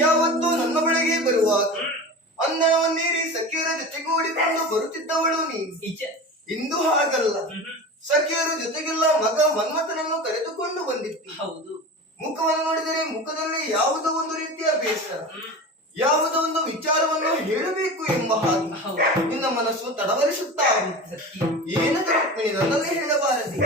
ಯಾವತ್ತು ನನ್ನ ಬಳಿಗೆ ಬರುವಾಗ ಅನ್ನವನ್ನೇರಿ ಸಖಿಯರ ಜೊತೆಗೂಡಿಕೊಂಡು ಬರುತ್ತಿದ್ದವಳು ನೀನು. ಇಂದು ಹಾಗಲ್ಲ, ಸಖಿಯರ ಜೊತೆಗೆಲ್ಲ ಮಗ ಮನ್ಮಥನನ್ನು ಕರೆದುಕೊಂಡು ಬಂದಿತ್ತು. ಹೌದು. ಮುಖವನ್ನು ನೋಡಿದರೆ ಮುಖದಲ್ಲಿ ಯಾವುದೋ ಒಂದು ರೀತಿಯ ಬೇಸರ, ಯಾವುದೋ ಒಂದು ವಿಚಾರವನ್ನು ಹೇಳಬೇಕು ಎಂಬ ಹಾಗೆ ನಿನ್ನ ಮನಸ್ಸು ತಡವರಿಸುತ್ತಾ ಉಂಟು. ಏನದು ರುಕ್ಮಿಣಿ, ನನ್ನಲ್ಲಿ ಹೇಳಬಾರದು.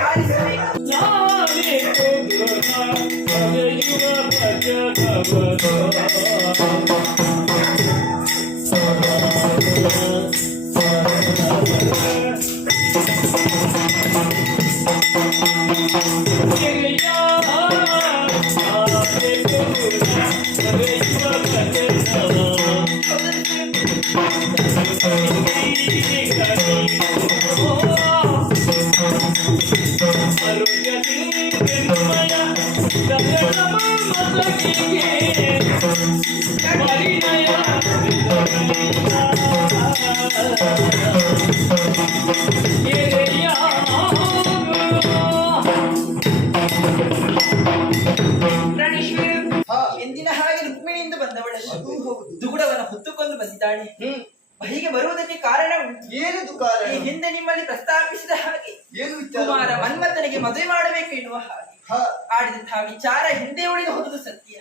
ಎಂದಿನ ಹಾಗೆ ರುಕ್ಮಿಣಿಯಿಂದ ಬಂದವಳಲ್ಲ, ದುಗುಡವನ್ನು ಹೊತ್ತುಕೊಂಡು ಬಂದಿದ್ದಾಳೆ. ಹೀಗೆ ಬರುವುದಕ್ಕೆ ಕಾರಣ ಏನದು ಕಾರಣ? ಈ ಹಿಂದೆ ನಿಮ್ಮಲ್ಲಿ ಪ್ರಸ್ತಾಪಿಸಿದ ಹಾಗೆ ಏನು ಕುಮಾರ ಮನ್ಮಥನಿಗೆ ಮದುವೆ ಮಾಡಬೇಕು ಎನ್ನುವ ಹಾಗೆ ಆಡಿದಂತಹ ವಿಚಾರ ಹಿಂದೆ ಉಳಿದು ಹೋಗುದು ಸತ್ಯ.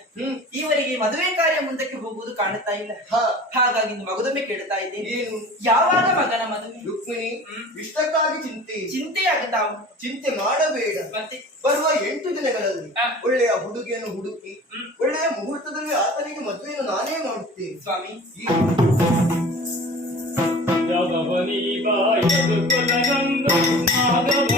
ಈವರೆಗೆ ಮದುವೆ ಕಾರ್ಯ ಮುಂದಕ್ಕೆ ಹೋಗುವುದು ಕಾಣುತ್ತಾ ಇಲ್ಲ. ಹಾಗಾಗಿ ಮಗದೊಮ್ಮೆ ಕೇಳ್ತಾ ಇದ್ದೇನೆ, ಯಾವಾಗ ಮಗನ ಮದುವೆ? ರುಕ್ಮಿಣಿ, ಇಷ್ಟಕ್ಕಾಗಿ ಚಿಂತೆಯಾಗುತ್ತಾ ಚಿಂತೆ ಮಾಡಬೇಡ. ಮತ್ತೆ ಬರುವ 8 ದಿನಗಳಲ್ಲಿ ಒಳ್ಳೆಯ ಹುಡುಗಿಯನ್ನು ಹುಡುಕಿ ಒಳ್ಳೆಯ ಮುಹೂರ್ತದಲ್ಲಿ ಆತನಿಗೆ ಮದುವೆಯನ್ನು ನಾನೇ ಮಾಡುತ್ತೇನೆ. ಸ್ವಾಮಿ, ಜಗವನಿ ಬಾಯದು ಕುಲನಂದ ಮಾಧವ